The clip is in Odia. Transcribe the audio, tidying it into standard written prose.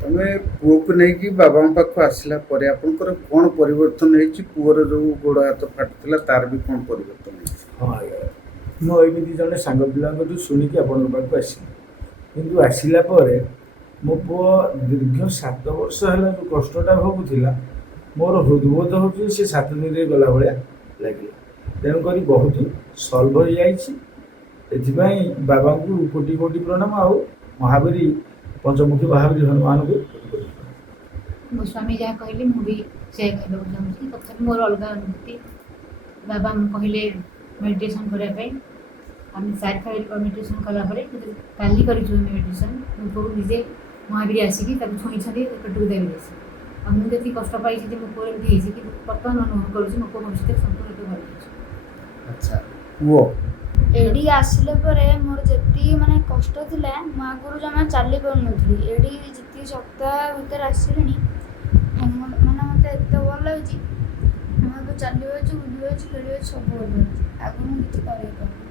ତମେ ପୁଅକୁ ନେଇକି ବାବାଙ୍କ ପାଖକୁ ଆସିଲା ପରେ ଆପଣଙ୍କର କ'ଣ ପରିବର୍ତ୍ତନ ହେଇଛି? ପୁଅର ଯେଉଁ ଗୋଡ଼ ହାତ ଫାଟୁଥିଲା ତାର ବି କ'ଣ ପରିବର୍ତ୍ତନ ହେଇଛି? ହଁ ଆଜ୍ଞା, ମୁଁ ଏମିତି ଜଣେ ସାଙ୍ଗ ପିଲାଙ୍କଠୁ ଶୁଣିକି ଆପଣଙ୍କ ପାଖକୁ ଆସିଲି, କିନ୍ତୁ ଆସିଲା ପରେ ମୋ ପୁଅ ଦୀର୍ଘ 7 ବର୍ଷ ହେଲା ଯେଉଁ କଷ୍ଟଟା ଭୋଗୁଥିଲା, ମୋର ହୃଦବୋଧ ହେଉଛି ସେ 7 ଦିନରେ ଗଲା ଭଳିଆ ଲାଗିଲା। ତେଣୁକରି ବହୁତ ସଲ୍ଭ ହୋଇଯାଇଛି। ଏଥିପାଇଁ ବାବାଙ୍କୁ କୋଟି କୋଟି ପ୍ରଣାମ, ଆଉ ମହାବୀର ପଞ୍ଚମୁଖୀ ମହାବୀର ହନୁମାନଙ୍କୁ କୋଟି କୋଟି ପ୍ରଣାମ। ମୋ ସ୍ୱାମୀ ଯାହା କହିଲେ ମୁଁ ବି ସେୟା କହିବାକୁ ଚାହୁଁଛି। ତଥାପି ମୋର ଅଲଗା ଅନୁଭୂତି। ବାବା କହିଲେ ମେଡ଼ିଟେସନ୍ କରିବା ପାଇଁ। ଆମେ 4 ଥର ମେଡ଼ିଟେସନ୍ କଲାପରେ କାଲି କରିଛୁ ଆମେ ମେଡ଼ିଟେସନ୍। ମୋ ପୁଅକୁ ନିଜେ ମହାବୀର ଆସିକି ତାକୁ ଛୁଇଁଛନ୍ତି, ପେଟକୁ ଦାବି ଦେଇଛି। ଆଉ ମୁଁ ଯେତିକି କଷ୍ଟ ପାଇଛି ଯେ ମୋ ପୁଅ ଏମିତି ହେଇଛି, କିନ୍ତୁ ବର୍ତ୍ତମାନ ଅନୁଭବ କରୁଛି ମୋ ପୁଅ ଭବିଷ୍ୟତରେ ସମ୍ପୂର୍ଣ୍ଣ ରୂପେ ଭଲ ହେଇଛି। ଆଚ୍ଛା, ପୁଅ ଏଠିକି ଆସିଲା ପରେ ମୋର ଯେତିକି ମାନେ କଷ୍ଟ ଥିଲା, ମୁଁ ଆଗରୁ ଜମା ଚାଲି ପାରୁନଥିଲି। ଏଠି ଯେତିକି ସପ୍ତାହ ଭିତରେ ଆସିଲିଣି, ମାନେ ମୋତେ ଏତେ ଭଲ ଲାଗୁଛି। ମୁଁ ଏବେ ଚାଲି ପାରୁଛି, ବୁଲି ପାରୁଛି, ଖେଳି ପାରୁଛି, ସବୁ କରିପାରୁଛି। ଆଗରୁ ମୁଁ କିଛି କରିପାରୁନି।